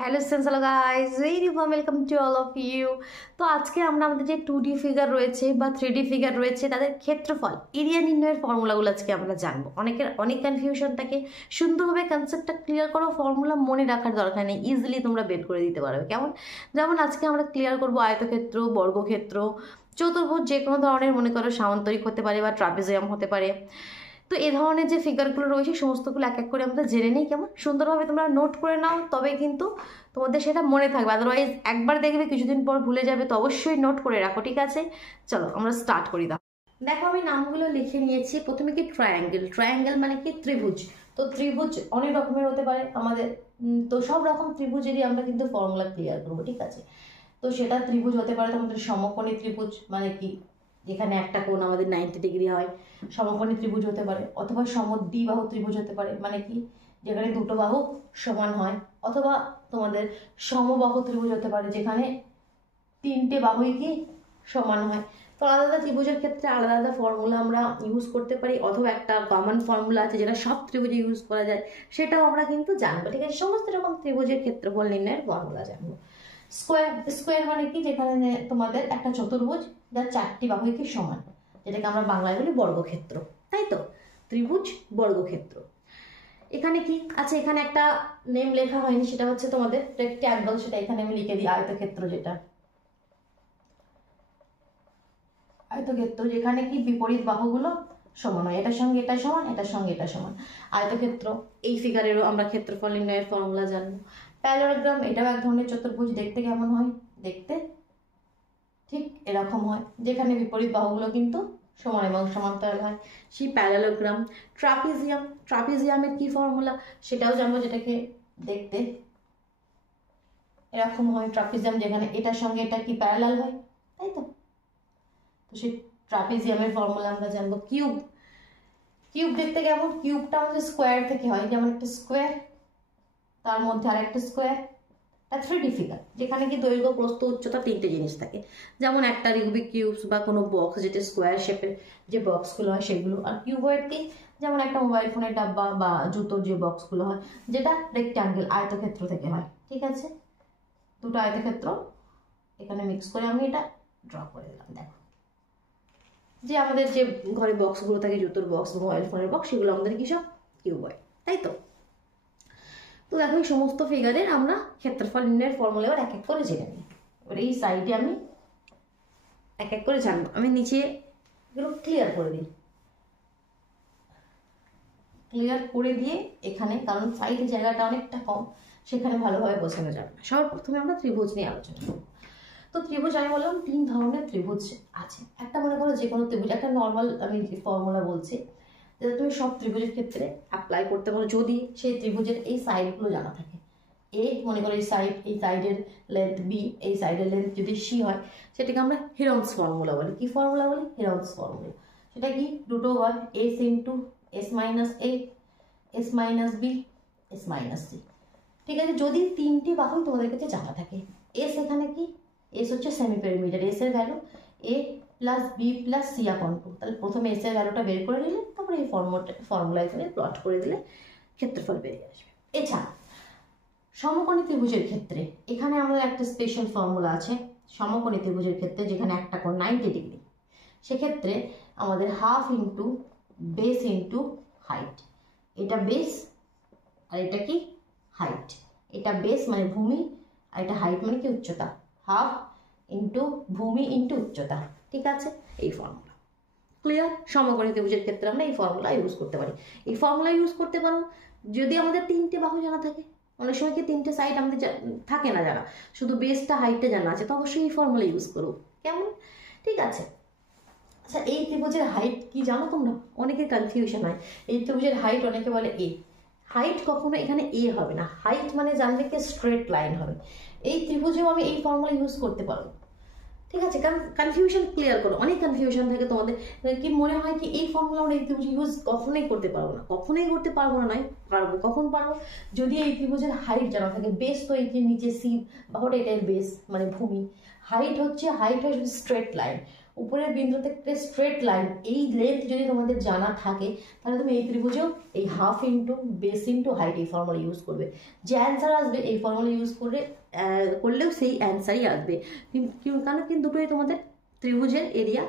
Hello hello guys, very welcome to all of you. তো আজকে আমরা আমাদের যে 2D ফিগার রয়েছে বা 3D ফিগার রয়েছে তাদের ক্ষেত্রফল এরিয়া নির্ণয়ের ফর্মুলাগুলো আজকে আমরা জানবো। অনেকের অনেক কনফিউশন থাকে, সুন্দরভাবে কনসেপ্টটা ক্লিয়ার করো, ফর্মুলা মনে রাখার দরকার নেই, ইজিলি তোমরা বের করে দিতে পারবে। কেমন? যেমন আজকে আমরা ক্লিয়ার করবো আয়তক্ষেত্র, বর্গক্ষেত্র, চতুর্ভুজ, যে কোনো ধরনের মনে করো সামান্তরিক হতে পারে বা ট্রাপিজিয়াম হতে পারে। তো এই ধরনের যে ফিগারগুলো রয়েছে সমস্তগুলো এক এক করে আমরা জেনে নিই। কেমন? সুন্দরভাবে তোমরা নোট করে নাও, তবে কিন্তু তোমাদের সেটা মনে থাকবে, আদারওয়াইজ একবার দেখবে কিছুদিন পর ভুলে যাবে। তো অবশ্যই নোট করে রাখো, ঠিক আছে? চলো আমরা স্টার্ট করি। দেখো আমি নামগুলো লিখে নিয়েছি। প্রথমে কি ট্রায়াঙ্গেল, ট্রায়াঙ্গেল মানে কি ত্রিভুজ। তো ত্রিভুজ অনেক রকমের হতে পারে আমাদের, তো সব রকম ত্রিভুজেরই আমরা কিন্তু ফর্মুলা ক্লিয়ার করবো, ঠিক আছে? তো সেটা ত্রিভুজ হতে পারে তোমাদের সমকোণী ত্রিভুজ, মানে কি যেখানে একটা কোণ আমাদের 90 ডিগ্রি হয়, সমকোণী ত্রিভুজ হতে পারে, অথবা সমদ্বিবাহু ত্রিভুজ হতে পারে, মানে কি যেখানে দুটো বাহু সমান হয়, অথবা তোমাদের সমবাহু ত্রিভুজ হতে পারে যেখানে তিনটে বাহুই কি সমান হয়। তো আলাদা আলাদা ত্রিভুজের ক্ষেত্রে আলাদা আলাদা ফর্মুলা আমরা ইউজ করতে পারি, অথবা একটা কমন ফর্মুলা আছে যেটা সব ত্রিভুজে ইউজ করা যায়, সেটাও আমরা কিন্তু জানবো, ঠিক আছে? সমস্ত রকম ত্রিভুজের ক্ষেত্রফল নির্ণয়ের ফর্মুলা জানবো। স্কোয়ার, স্কোয়ার মানে কি যেখানে তোমাদের একটা চতুর্ভুজ যার চারটি বাহুই কি সমান, যেটাকে আমরা বাংলায় বলি বর্গক্ষেত্র, তাই তো? ত্রিভুজ, বর্গক্ষেত্র। এখানে কি আছে? এখানে একটা নেম লেখা হয়নি, সেটা হচ্ছে তোমাদের রেক্ট্যাঙ্গল, সেটা এখানে আমি লিখে দিই। আয়তক্ষেত্র, যেটা আয়তক্ষেত্র যেখানে কি বিপরীত বাহুগুলো সমান হয়, এটার সঙ্গে এটা সমান, এটার সঙ্গে এটা সমান, আয়তক্ষেত্র। এই ফিগারেরও আমরা ক্ষেত্রফল নির্ণয়ের ফর্মুলা জানবো। প্যারালোগ্রাম, এটাও এক ধরনের চতুর্ভুজ। দেখতে কেমন হয়? দেখতে ঠিক এরকম হয়, যেখানে বিপরীত বাহুগুলো কিন্তু সমান এবং সমান্তরাল হয়, সেই প্যারালোগ্রাম। ট্রাপিজিয়াম, ট্রাপিজিয়ামের কি ফর্মুলা সেটাও জানবো, যেটাকে দেখতে এরকম হয়। ট্রাপিজিয়াম যেখানে এটার সঙ্গে এটা কি প্যারালাল হয়, তাই তো? তো সেই ট্রাপিজিয়ামের ফর্মুলা আমরা জানবো। কিউব, কিউব দেখতে কেমন? কিউবটা আমাদের স্কোয়ার থেকে হয়, যেমন একটা স্কোয়ার, তার মধ্যে আর একটা স্কোয়ার। তা 3D ফিগার, যেখানে কি দৈর্ঘ্য, প্রস্থ, উচ্চতা তিনটে জিনিস থাকে, যেমন একটা রিউবিক কিউবস বা কোনো বক্স যেটা স্কোয়ার শেপের যে বক্সগুলো হয় সেগুলো। আর কিউবয়েড কি? যেমন একটা মোবাইল ফোনের ডাব্বা বা জুতোর যে বক্সগুলো হয়, যেটা রেক্ট্যাঙ্গেল, আয়তক্ষেত্র থেকে হয়, ঠিক আছে? দুটো আয়তক্ষেত্র এখানে মিক্স করে আমি এটা ড্র করে দিলাম। দেখো যে আমাদের যে ঘরে বক্সগুলো থাকে, জুতোর বক্স, মোবাইল ফোনের বক্স, সেগুলো আমাদের কি সব কিউবয়েড, তাই তো? তো দেখো এই সমস্ত ফিগারের আমরা ক্ষেত্রফল নির্ণয়ের ফর্মুলা এবার এক এক করে জেনে নিই। এবার এই সাইডে আমি এক এক করে জানবো। আমি নিচে এগুলো ক্লিয়ার করে দিই, ক্লিয়ার করে দিয়ে এখানে, কারণ সাইডে জায়গাটা অনেকটা কম, সেখানে ভালোভাবে বোঝানো যাবে না। সবার প্রথমে আমরা ত্রিভুজ নিয়ে আলোচনা করবো। তো ত্রিভুজ আমি বললাম তিন ধরনের ত্রিভুজ আছে। একটা মনে করো যে কোনো ত্রিভুজ, একটা নর্মাল আমি ফর্মুলা বলছি, যেটা তুমি সব ত্রিভুজের ক্ষেত্রে অ্যাপ্লাই করতে পারো যদি সেই ত্রিভুজের এই সাইডগুলো জানা থাকে। এ মনে করো এই সাইড, এই সাইডের লেন্থ বি, এই সাইডের লেন্থ যদি সি হয়, সেটাকে আমরা হেরনস ফর্মুলা বলি। কি ফর্মুলা বলি? Heron's formula. সেটা কি? Root over s into s minus a, s minus b, s minus c, ঠিক আছে? যদি তিনটি বাহু তোমাদের কাছে জানা থাকে। এস এখানে কি? এস হচ্ছে সেমি পেরিমিটার, এস এর ভ্যালু এ প্লাস বি প্লাস সি আপন টু। তাহলে প্রথমে এস এর ভ্যালুটা বের করে নিলে, তারপরে এই ফর্মুলা এখানে প্লট করে দিলে ক্ষেত্রফল বেরিয়ে আসবে। এছাড়া সমকোণী ত্রিভুজের ক্ষেত্রে এখানে আমাদের একটা স্পেশাল ফর্মুলা আছে। সমকোণী ত্রিভুজের ক্ষেত্রে যেখানে একটা কোণ 90 ডিগ্রি, সেক্ষেত্রে আমাদের half into base into height. এটা বেস আর এটা কি? হাইট। এটা বেস মানে ভূমি, আর এটা হাইট মানে কি? উচ্চতা। হাফ ইন্টু ভূমি ইন্টু উচ্চতা, ঠিক আছে? এই ফর্মুলা ক্লিয়ার? সমকোণী ত্রিভুজের ক্ষেত্রে আমরা এই ফর্মুলা ইউজ করতে পারি। এই ফর্মুলা ইউজ করতে পারো যদি আমাদের তিনটে বাহু জানা থাকে। অনেক সময় কি তিনটে সাইড আমাদের থাকে না জানা, শুধু বেসটা হাইটটা জানা আছে, তো অবশ্যই এই ফর্মুলা ইউজ করো। কেমন? ঠিক আছে। আচ্ছা, এই ত্রিভুজের হাইট কি জানো তোমরা? অনেকের কনফিউশন হয়। এই ত্রিভুজের হাইট অনেকে বলে এ। হাইট কখনো এখানে এ হবে না, হাইট মানে জানলে কি স্ট্রেট লাইন হবে। এই ত্রিভুজেও আমি এই ফর্মুলা ইউজ করতে পারবো, ঠিক আছে? কারণ কনফিউশন ক্লিয়ার করো, অনেক কনফিউশন থাকে তোমাদের, কি মনে হয় কি এই ফর্মুলা আমরা এই ত্রিভুজ ইউজ কখনোই করতে পারবো না। কখনোই করতে পারবো না নয়, পারবো। কখন পারবো? যদি এই ত্রিভুজের হাইট জানা থাকে। বেস তো এই যে নিচে সি বাহুটা, এটার বেস মানে ভূমি। হাইট হচ্ছে স্ট্রেট লাইন, উপরের বিন্দু থেকে স্ট্রেট লাইন, এই লেন্থ যদি তোমাদের জানা থাকে তাহলে তুমি এই ত্রিভুজেও এই half into base into height এই ফর্মুলা ইউজ করবে। যে অ্যান্সার আসবে এই ফর্মুলা ইউজ করলেও সেই অ্যান্সারই আসবে, কারণ কিন্তু দুটোই তোমাদের ত্রিভুজের এরিয়া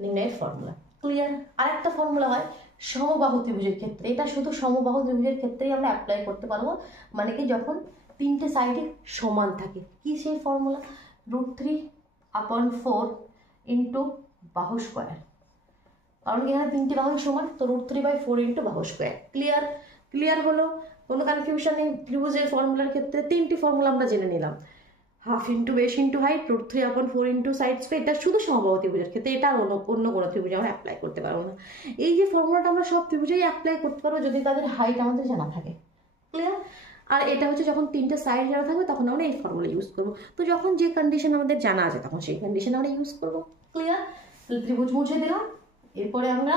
নির্ণয়ের ফর্মুলা। ক্লিয়ার? আরেকটা ফর্মুলা হয় সমবাহু ত্রিভুজের ক্ষেত্রে, এটা শুধু সমবাহু ত্রিভুজের ক্ষেত্রেই আমরা অ্যাপ্লাই করতে পারবো, মানে কি যখন তিনটে সাইডে সমান থাকে। কি সেই ফর্মুলা? √3/4 ইন্টু বাহু স্কোয়ার, কারণ এখানে তিনটে বাহু সমান, তো √3/4 ইন্টু বাহু স্কোয়ার। ক্লিয়ার? ক্লিয়ার হলো? কোনো কনফিউশন নেই? ত্রিভুজের ফর্মুলার ক্ষেত্রে তিনটি ফর্মুলা আমরা জেনে নিলাম, half into base into height, √3/4 into side square. এটা শুধু সমবাহু ত্রিভুজের ক্ষেত্রে, এটা অন্য কোনো ত্রিভুজে আমরা অ্যাপ্লাই করতে পারবো না। এই যে ফর্মুলাটা আমরা সব ত্রিভুজেই অ্যাপ্লাই করতে পারবো যদি তাদের হাইট আমাদের জানা থাকে। ক্লিয়ার? আর এটা হচ্ছে যখন তিনটে সাইড জানা থাকবে তখন আমরা এই ফর্মুলা ইউজ করবো। তো যখন যে কন্ডিশন আমাদের জানা আছে তখন সেই কন্ডিশন আমরা ইউজ করবো। ক্লিয়ার? ত্রিভুজ মুছে দিলাম। এরপরে আমরা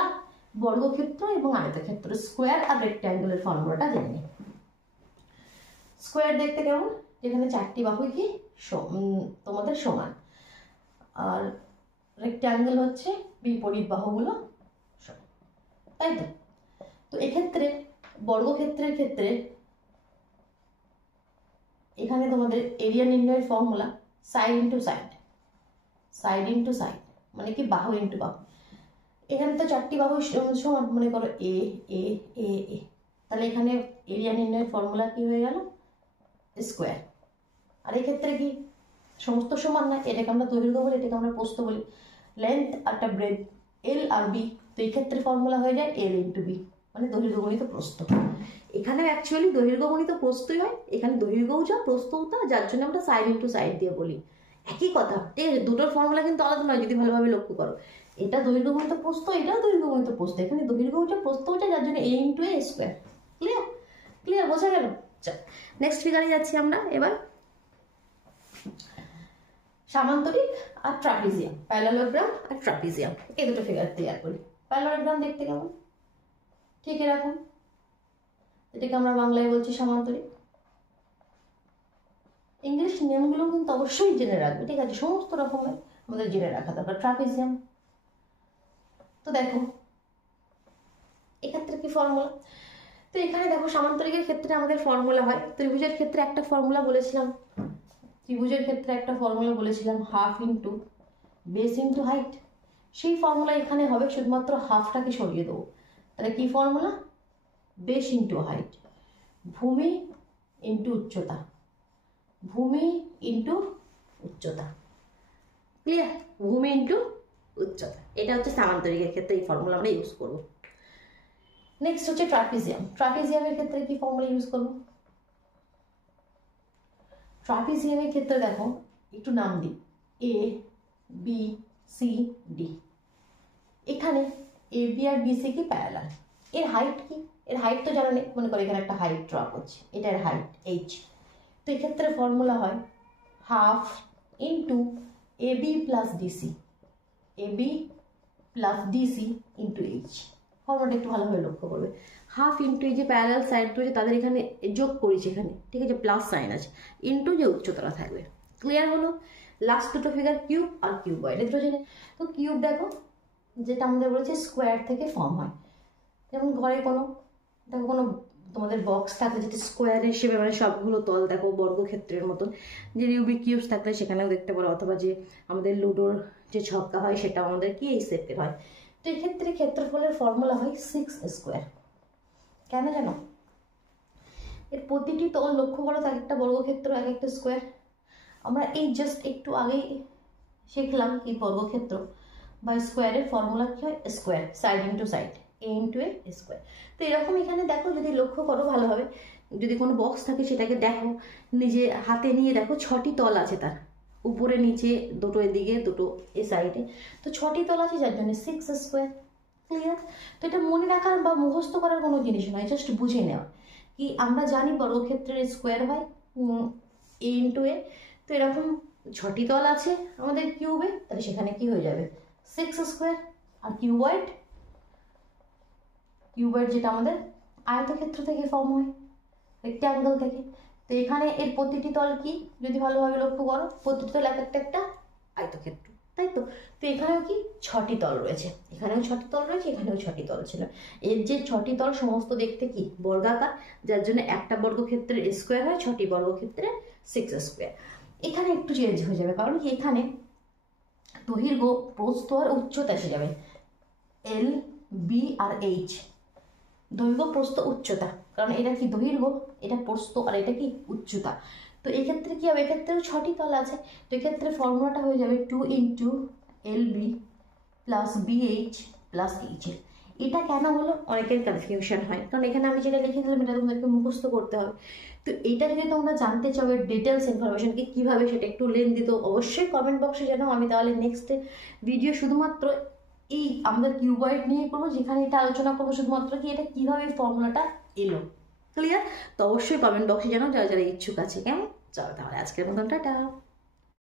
বর্গক্ষেত্র এবং আয়তক্ষেত্র, স্কোয়ার আর রেক্ট্যাঙ্গেলের ফর্মুলাটা জেনে নিই। স্কোয়ার দেখতে কেমন? যেখানে চারটি বাহুই কি তোমাদের সমান, আর রেক্ট্যাঙ্গেল হচ্ছে বিপরীত বাহুগুলো সমান, তাই তো? তো এক্ষেত্রে বর্গক্ষেত্রের ক্ষেত্রে এখানে তোমাদের এরিয়া নির্ণয়ের formula side into side, side into side মানে কি বাহু ইন্টু বাহু। এখানে তো চারটি বাহু সমান, মনে করো এ এ এ এ, তাহলে এখানে এরিয়া নির্ণয়ের ফর্মুলা কি হয়ে গেল? স্কোয়ার। আর এক্ষেত্রে কি সমস্ত সমান না, এটাকে আমরা দৈর্ঘ্য বলি, এটাকে আমরা প্রস্থ বলি, লেন্থ একটা ব্রেড এল আর বি, তো এই ক্ষেত্রে ফর্মুলা হয়ে যায় এল ইন্টু বি, মানে দৈর্ঘ্য গণিত প্রস্থ। এখানে অ্যাকচুয়ালি দৈর্ঘ্য গণিত প্রস্থই হয়, এখানে দৈর্ঘ্যও যা প্রস্থও তা, যার জন্য আমরা সাইড ইন্টু সাইড দিয়ে বলি। একই কথা, ঠিক আছে? দুটোর ফর্মুলা কিন্তু আলাদা নয় যদি ভালোভাবে লক্ষ্য করো। এটা দৈর্ঘ্য গণিত প্রস্থ, এটাও দৈর্ঘ্য গণিত প্রস্থ, এখানে দৈর্ঘ্য যা প্রস্থ যা, যার জন্য এ ইন্টু এ স্কোয়ার। ক্লিয়ার? ক্লিয়ার? বোঝা গেল? নেক্সট ফিগারে যাচ্ছি আমরা এবার। সামান্তরিক আর ট্রাপিজিয়াম, প্যারালোগ্রাম আর ট্রাপিজিয়াম, এই দুটো ফিগার তৈরি করি। প্যারালোগ্রাম দেখতে কেমন? ঠিক এরকম, এটাকে আমরা বাংলায় বলছি সামান্তরিক। ইংলিশ নেমগুলো কিন্তু অবশ্যই জেনে রাখবে, ঠিক আছে? সমস্ত রকমের আমাদের জেনে রাখা দরকার। ট্রাপিজিয়াম তো দেখো এক্ষেত্রে কি ফর্মুলা? তো এখানে দেখো সামান্তরিকের ক্ষেত্রে আমাদের ফর্মুলা হয়, ত্রিভুজের ক্ষেত্রে একটা ফর্মুলা বলেছিলাম, half into base into height. সেই ফর্মুলা এখানে হবে, শুধুমাত্র হাফটাকে সরিয়ে দেবো। তাহলে কি ফর্মুলা? বেস ইন্টু হাইট, ভূমি ইন্টু উচ্চতা, ভূমি ইন্টু উচ্চতা। ক্লিয়ার? ভূমি ইন্টু উচ্চতা, এটা হচ্ছে সামান্তরিকের ক্ষেত্রে এই ফর্মুলা আমরা ইউজ করবো। নেক্সট হচ্ছে ট্রাপিজিয়াম। ট্রাপিজিয়ামের ক্ষেত্রে কি ফর্মুলা ইউজ করবো? ট্রাপিজিয়ামের ক্ষেত্রে দেখো একটু নাম দিই, এ বি সি ডি। এখানে এ বি আর বি সি কি প্যারালাল। এর হাইট কি? এর হাইট তো জানা নেই, মনে করো এখানে একটা হাইট ড্র করছি, এটার হাইট এইচ। তো এক্ষেত্রে ফর্মুলা হয় half into a b plus DC, a b plus DC into h. ফর্মুলাটা একটু ভালোভাবে লক্ষ্য করবে। হাফ ইন্টু এই যে প্যারালাল সাইড রয়েছে তাদের এখানে যোগ করেছি, এখানে ঠিক আছে প্লাস সাইন আছে, ইন্টু যে উচ্চতা থাকবে। ক্লিয়ার হলো? লাস্ট দুটো ফিগার কিউব আর কিউবয়েড, এর জন্য তো কিউব দেখো যেটা আমাদের বলেছে স্কোয়ার থেকে ফর্ম হয়। যেমন ঘরে কোনো দেখো কোনো তোমাদের বক্স থাকলে যেটা স্কোয়ার হিসেবে, মানে সবগুলো তল দেখো বর্গক্ষেত্রের মতন, যে রুবিক কিউবস থাকলে সেখানেও দেখতে পারো, অথবা যে আমাদের লুডোর যে ছক্কা হয় সেটাও আমাদের কি এই সেটের হয়। তো এক্ষেত্রে ক্ষেত্রফলের ফর্মুলা হয় 6 স্কোয়ার। কেন জানো? এর প্রতিটি তল লক্ষ্য করো, এক একটা বর্গক্ষেত্র এক একটা স্কোয়ার। আমরা এই জাস্ট একটু আগেই শিখলাম কি বর্গক্ষেত্র বা স্কোয়ারের ফর্মুলা কি হয়? স্কোয়ার, সাইড ইন্টু সাইড, এ ইন্টু এ স্কোয়ার। তো এরকম এখানে দেখো যদি লক্ষ্য করো ভালোভাবে, যদি কোনো বক্স থাকে সেটাকে দেখো, নিজে হাতে নিয়ে দেখো 6টি তল আছে, তার উপরে নিচে দুটো, এদিকে দুটো, এ সাইডে, তো 6টি তল আছে, যার জন্য 6 স্কোয়ার। ক্লিয়ার? তো এটা মনে রাখার বা মুখস্থ করার কোনো জিনিস নয়, জাস্ট বুঝে নেওয়া। কি আমরা জানি বর্গক্ষেত্রের স্কোয়ার হয় এ ইন্টু এ, তো এরকম 6টি তল আছে আমাদের কিউবে, তাহলে সেখানে কি হয়ে যাবে? 6 স্কোয়ার। আর কিউবয়েড যেটা আমাদের আয়তক্ষেত্র থেকে ফর্ম হয়, রেক্ট্যাঙ্গেল থেকে। তো এখানে এর প্রতিটি তল কি যদি ভালোভাবে লক্ষ্য করো, প্রতিটি তল এক একটা আয়তক্ষেত্র। তাই তো। তো এখানেও কি 6টি তল রয়েছে, এখানেও 6টি তল রয়েছে, এখানেও 6টি তল ছিল। এর যে 6টি তল সমস্ত দেখতে কি বর্গাকার, যার জন্য একটা বর্গক্ষেত্রের স্কোয়ার হয় 6টি বর্গক্ষেত্রে 6 স্কোয়ার। এখানে একটু চেঞ্জ হয়ে যাবে, কারণ কি এখানে দৈর্ঘ্য, প্রস্থ আর উচ্চতা এসে যাবে, এল, বি আর এইচ, দৈর্ঘ্য প্রস্থ উচ্চতা, কারণ এটা কি দৈর্ঘ্য, এটা প্রস্থ আর এটা কি উচ্চতা। তো এক্ষেত্রে কি হবে, এক্ষেত্রেও 6টি তল আছে, তো এক্ষেত্রে ফর্মুলাটা হয়ে যাবে 2 into L B plus BH plus H L. এটা কেন হলো অনেকের কনফিউশন হয়, কারণ এখানে আমি যেটা লিখে দিলাম এটা তোমাদেরকে মুখস্থ করতে হবে। তো এটা যদি তোমরা জানতে চাও এর ডিটেলস ইনফরমেশনকে কীভাবে, সেটা একটু লেন্থ দিত, অবশ্যই কমেন্ট বক্সে জানাও। আমি তাহলে নেক্সট ভিডিও শুধুমাত্র এই আমাদের কিউবয়েড নিয়ে করবো, যেখানে এটা আলোচনা করবো শুধুমাত্র কি এটা কীভাবে ফর্মুলাটা এলো। ক্লিয়ার? তো অবশ্যই কমেন্ট বক্সে জানাও যারা যারা ইচ্ছুক আছে। কেমন? চলো তাহলে আজকের মতন টাটা।